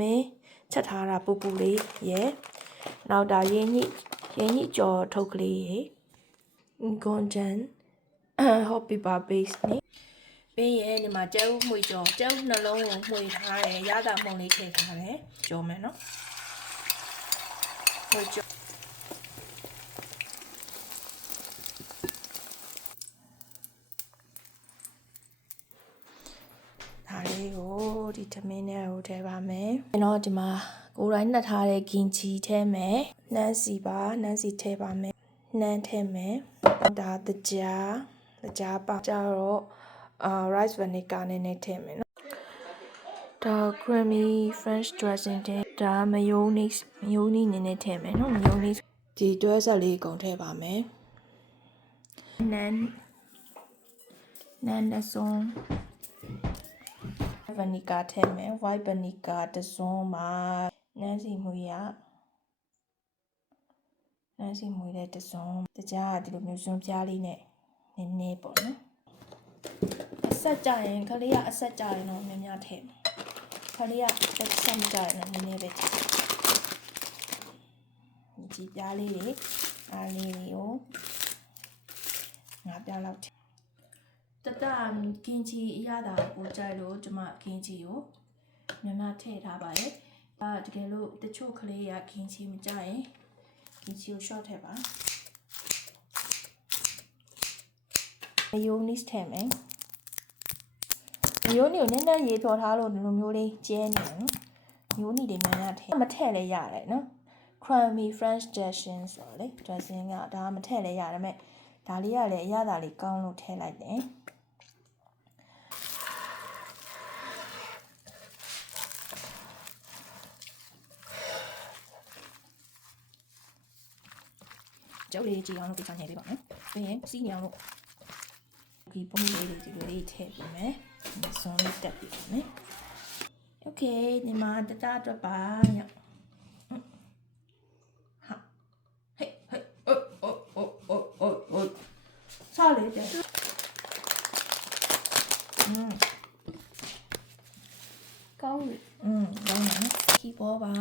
မင်းချက်ထားတာပူပူလေးရဲ့နောက်ဒါရင်းညိကြော်ထုတ်ကလေးရေဂွန်ဂျန်ဟော့ပီပါဘေ့စ်နေပြီးရင်ဒီမှာကျဲဥမှွေကြော်ကျဲဥနှလုံးကိုမှွေထားတယ်ရတာမှုန်လေးထည့်ထားတယ်ကြော်မယ်နော်မှွေကြော်ဒါလေးကိုဒီထမင်းနဲ့ဟိုထည့်ပါမယ်ကျွန်တော်ဒီမှာကိုယ်တိုင်းနှက်ထားတဲ့ဂင်ချီထည့်မယ်နှမ်းစီပါနှမ်းစီထည့်ပါမယ်နှမ်းထည့်မယ်ဒါတကြားပါကြတော့rice vinegar နည်းနည်းထည့်မယ်နော်ဒါ creamy French dressing တဲ့ဒါ mayonnaise နည်းနည်းထည့်မယ်နော် mayonnaise ဒီတွဲဆက်လေးကုန်ထည့်ပါမယ်နန်းတစ်စုံ vinegar ထည့်မယ် white vinegar တစ်စုံမှာနန်းစီမွေတဲ့တစ်စုံတကြားကဒီလိုမျိုးစွန်းပြားလေးနဲ့နည်းနည်းပေါ့နော်အဆက်ကြရင်ခလေးကအဆက်ကြရင်တော့များများထည့်ခလေးကတစ်ဆက်မကြရင်လည်းနည်းနည်းပဲထည့်ဒီပြားလေးတွေအားလေးကို5ပြားလောက်ထည့်တတကင်ချီအရသာကိုကြိုက်လို့ကျွန်မကင်ချီကိုများများထည့်ထားပါတယ်တကယ်လို့တချို့ကလေးကကင်ချီမကြရင်ကင်ချီကို short ထည့်ပါmayonnaise ထည့်မယ်mayonnaise ကိုနည်းနည်းရေထော်ထားလို့ဒီလိုမျိုးလေးကျဲနေတယ်mayonnaise တွေများများထည့်မထည့်လည်းရတယ်နော် creamy French dressing ဆိုတော့လေ dressing ကဒါမထည့်လည်းရတယ်မဲ့ဒါလေးကလည်းအရသာလေးကောင်းလို့ထည့်လိုက်တယ်ကျုပ်လေးကြည့်အောင်လို့ပြချင်နေပေးပါမယ်ပြီးရင်စီးနေအောင်လို့ဒီပုံလေးတွေဒီလိုလေးထည့်ပေးမယ်စွန်းလေးတက်ပေးပါမယ်โอเคဒီမှာတတအတွက်ပါညဟာဟေးအိုစားလေတဲ့ကောင်းပြီကောင်းတယ်ခီပေါ်ပါ